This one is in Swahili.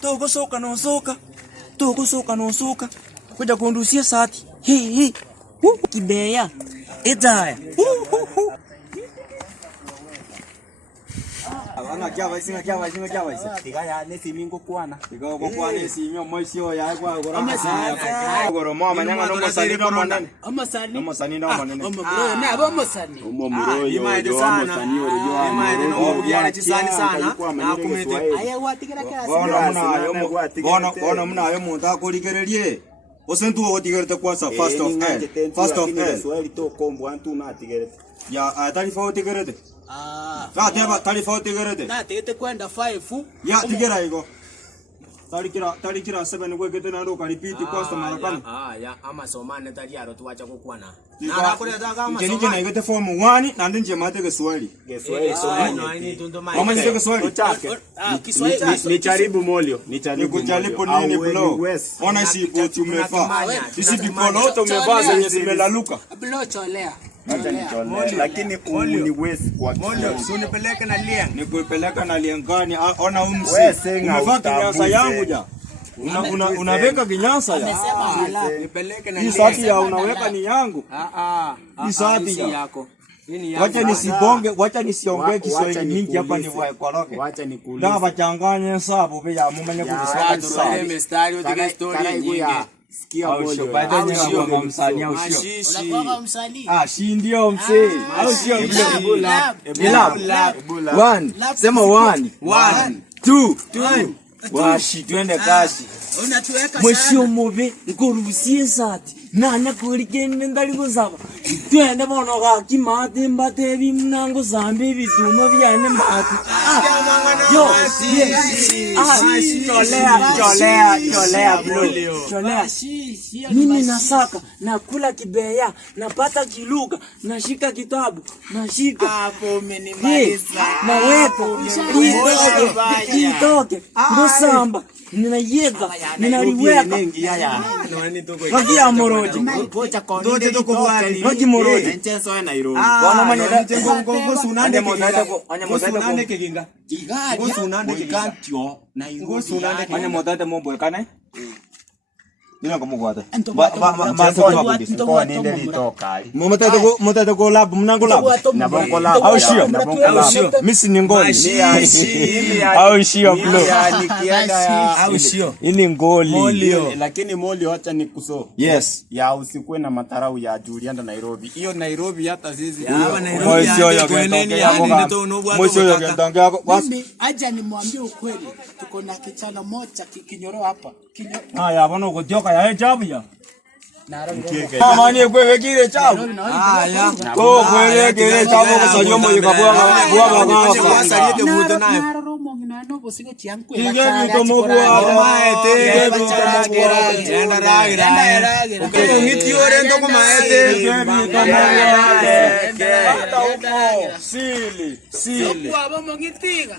Togo soka no soka. Togo soka no soka. Kuja kundusia sati. Hii. Kibeya. Edaya. Ana kya vai singa. Tiga ya nesi mingo kwana. Tiga go kwana nesi myo moisio ya kwa goro. Goro mo manyanga no mosani no monene. No mosani no monene. Na bo mosani. Muro yo mosani ori yo. No bwana chisani sana. Na kumete. Aya watikira kya Bona muna yo muntu akurigererie. Osentu otigerete kwasa first of all. Swali to kombo antu na tigerete. Ya atarifa otigerete. Teba tarifa otigerete. Na tete kwenda 5. Ya tigera iko. Tarikira 7 kwekete na roka repeat kwasa marakano. Ya ama somane tariaro tuacha kukwana. Na kuleta kama nje na igete form 1 na nje mate ke swali. No ini tundo mai. Mama nje ke swali. Kiswahili Ni jaribu molio. Ni kujaribu nini blo. Ona si boti umefaa. Sisi bikolo umevaa zenye zimelaluka. Blo cholea. Lakini ni wesi kwa Molio unipeleke na liang. Nikupeleka na liangani. Ona umse. Umevaa kinyasa yangu ja. Unaweka kinyasa ya. Nipeleke na Hii sati ya unaweka ni yangu. Hii sati yako. Wacha nisiongee Kiswahili mingi hapa ni waekoloke. Wacha nikuulize. Ndio bachanganye hesabu pia mumenye kulisema Ile mistari utige story nyingi. Sikia moyo. Baada ya kwa msanii au sio? Unakuwa msanii. Si ndio msee. Au sio Ebola. 1 sema 1 2 washi twende kasi. Unatuweka sana. Mweshio mobe ngorusie sati. Nana kulikene ndali kuzaba. Twende bono ga kimate mbate bimnango zambe bituma byane mbati. Yo, cholea bro. Cholea. Mimi nasaka nakula kibeya, napata kiluga, nashika kitabu, nashika Hapo umenimaliza. naweka itoke ndosamba ninayega ninaliweka wakia moroji Ndoje toko bwani. wakia moroji Nchezo ya Nairobi. Bwana manya ngo sunande sunande keginga. Ngo sunande kigantio Nairobi. Manya modate mombo ekane. Nina kumugwata. Kwa ninde litoka. Mutete ko lab mnango lab. Na bongo lab. Au sio? Misi ni ngoli. Au sio bro. Au sio. Ini ngoli. Lakini molio acha nikuso. Yes. Ya usikwe na matarau ya Julianda Nairobi. Hiyo Nairobi hata sisi. Moyo yo gendanga yako. Mimi acha nimwambie ukweli. Tuko na kichana moja kinyoro hapa. Ya bano kutioka ya chabu ya. Nairobi. Mani kwewe kile chabu. Ya. Kwewe kile chabu kwa sayombo yikabwa bwa Sariye mude nayo. Romo nginano bosigo chiankwe. Kige bitomo bwa maete. Enda ragira. Ukito ngitiore ndoko maete. Sili. Kwa bomo ngitiga.